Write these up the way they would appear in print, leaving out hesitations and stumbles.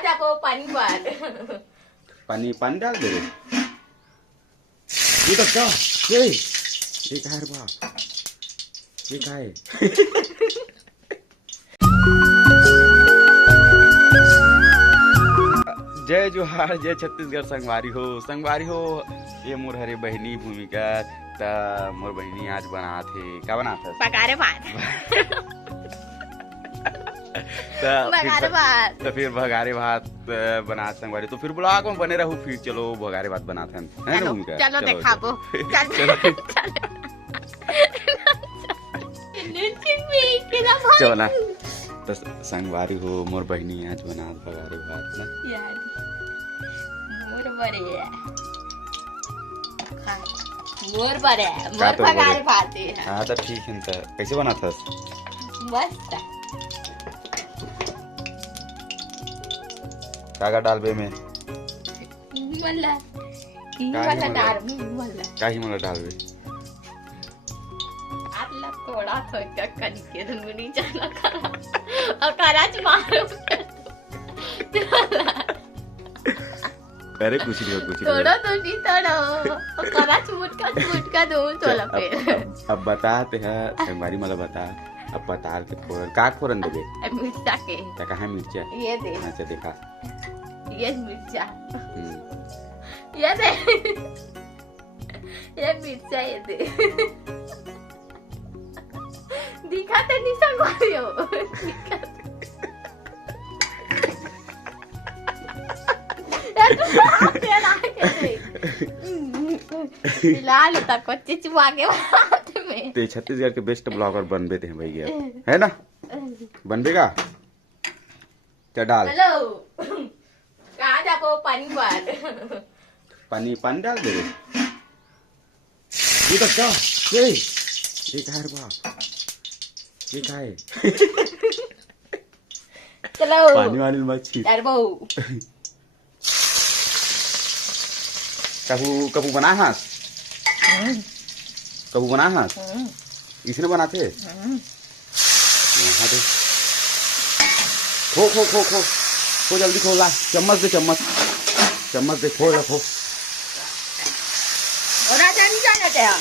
कहाँ जाको पानी पर पानी पानी डाल दे रे। ये तो क्या ये क्या है बा ये क्या है जय जोहार जय छत्तीसगढ़ संगवारी हो ये मोर हरे बहनी भूमिका ता मोर बहनी आज बना थे क्या बना था पकारे भात भगारे भात तो फिर भगारे भात बना संगवारी तो फिर ब्लॉग में बने रहूं फिर चलो भगारे भात बनाते हैं है ना भूमिका चलो दिखाबो चलो ना तो संगवारी हो मोर बहनी आज बना भगारे भात ना यार मोर बड़े मोर भगारे भात है। हाँ तो ठीक है तो कैसे बना था मस्त कागा डालबे में मला काही मला डालबे आतला थोडा थोडा कणके धुनी चला करा कराच मारू अरे कुछ नहीं थोड़ा तो नहीं थोड़ा कराच मुटका दो चला पे अब बताते हैं संगवारी मला बता अब पताल के फोरन का फोरन देबे मिर्चा के ता कहां मिर्चा ये दे अच्छा देखा ये मिर्चा ये दे ये मिर्चा ये दे दिखाते नहीं संगवारी हो लाल तक कच्चे चुआ के बात में ते छत्तीसगढ़ के बेस्ट ब्लॉगर बनबे थे भैया है ना बनबेगा क्या डाल हेलो कहाँ जाको पानी पर पानी पानी डाल दे रे ये तो क्या ये क्या है बा ये क्या है चलो पानी वाली मच्छी यार बहू कबू बना हाथ कबू बना हाथ इसने बनाते यहाँ दे खो जल्दी खो ला चम्मच दे खो रखो और आजा नहीं जाना क्या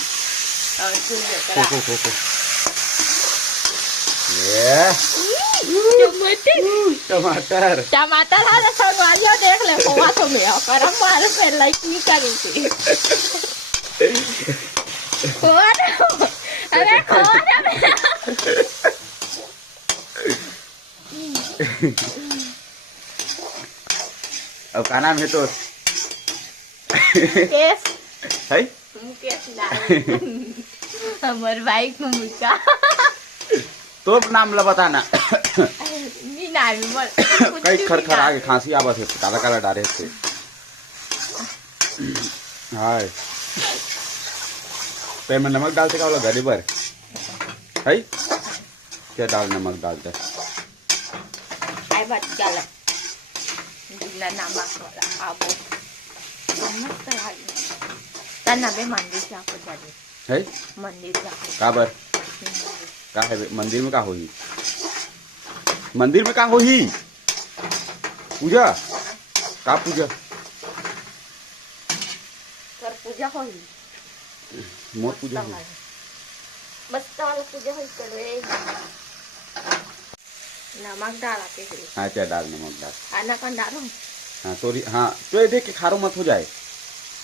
खो ये टमाटर है संगवारियों देख ले कोवा तो में करम मार पे लाइक नहीं करी थी अरे अब का नाम है तो केस है मुकेश लाल हमर भाई को मुका तो नाम ला बताना नहीं नाम बोल कई खर आगे खांसी आवत है काला डारे थे हाय पे में नमक डालते का वाला गरीब है क्या डाल नमक डालते आई बात चल बिना नमक वाला आबो नमक करा तना बे मंदिर से आपको जाने है मंदिर जा काबर का है मंदिर में का होई मंदिर में का होई पूजा का पूजा कर पूजा होई मोर पूजा होई बस ताल पूजा होई करे नमक डाला के हाँ क्या डाल नमक डाल आना कौन डालो हाँ सॉरी हाँ तो ये देख के खारो मत हो जाए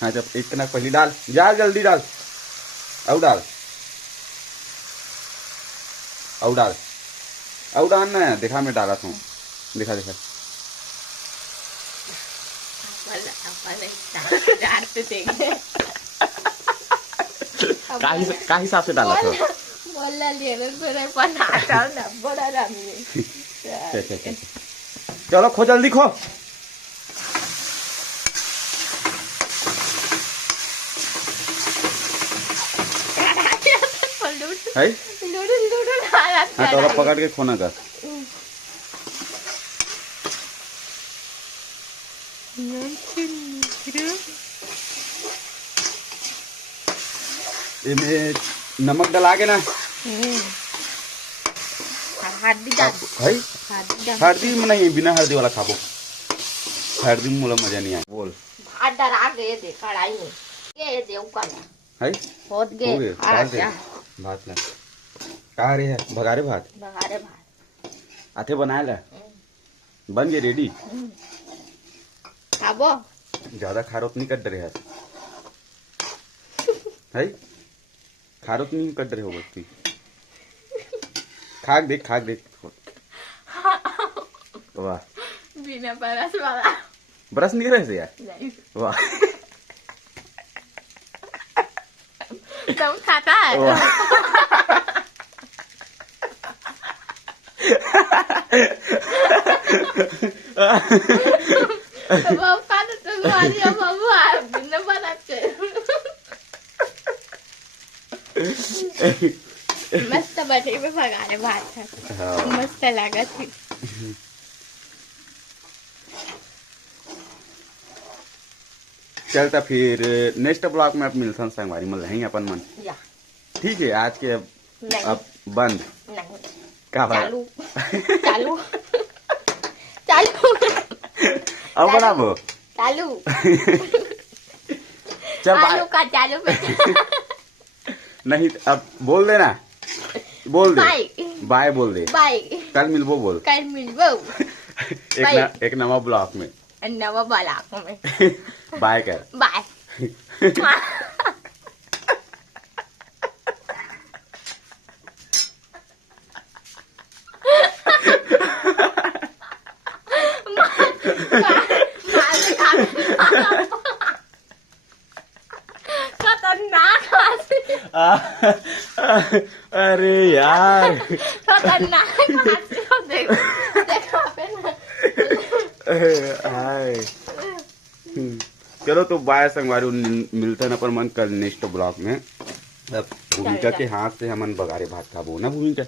हाँ जब इतना पहले डाल जा जल्दी डाल अब डाल अब डाल ना दिखा मैं डाला था दिखा का हिसाब से डाला था बोला ले थोड़ा बनाता ना बड़ा रामी चलो खो जल्दी खो है हाँ तो पकड़ के खोना का इनमें नमक डला के ना हल्दी डाल हल्दी में नहीं बिना हल्दी वाला खाबो हर दिन मुला मजा नहीं आया बोल भात डरा गए दे कढ़ाई में ये दे ऊपर है बहुत हो गए गए डाल दे भात ला का रे है भगारे भात बघारे भात आथे बनाया बन गए रेडी खाबो ज्यादा खारोत नहीं कट रहे है खारोत नहीं कट रहे हो बस्ती खाक देख वाह बिना बरस वाला ब्रश नहीं रहे से यार नहीं वाह तुम खाता है बाबा तो तुम्हारी बाबा बिना बनाते मस्त बटे में भगारे भात था मस्त लगा थी चलता फिर नेक्स्ट ब्लॉग में आप मिलता संगवारी में रहेंगे अपन मन या ठीक है आज के नहीं अब बंद नहीं का बात चालू चालू चालू अब बनाबो चालू चल आलू बाय का चालू पे नहीं अब बोल देना बोल दे बाय बाय बोल दे बाय कल मिलबो बोल कल मिलबो एक नवा ब्लॉग में नवा वाला में बाय कर बाय खतरनाक अरे यार खतरनाक देखो पे ना हाय चलो तो बाय संगवारी मिलते हैं अपन मन कल नेक्स्ट ब्लॉग में अब भूमिका के हाथ से हमन बगारे भात खाबो ना भूमिका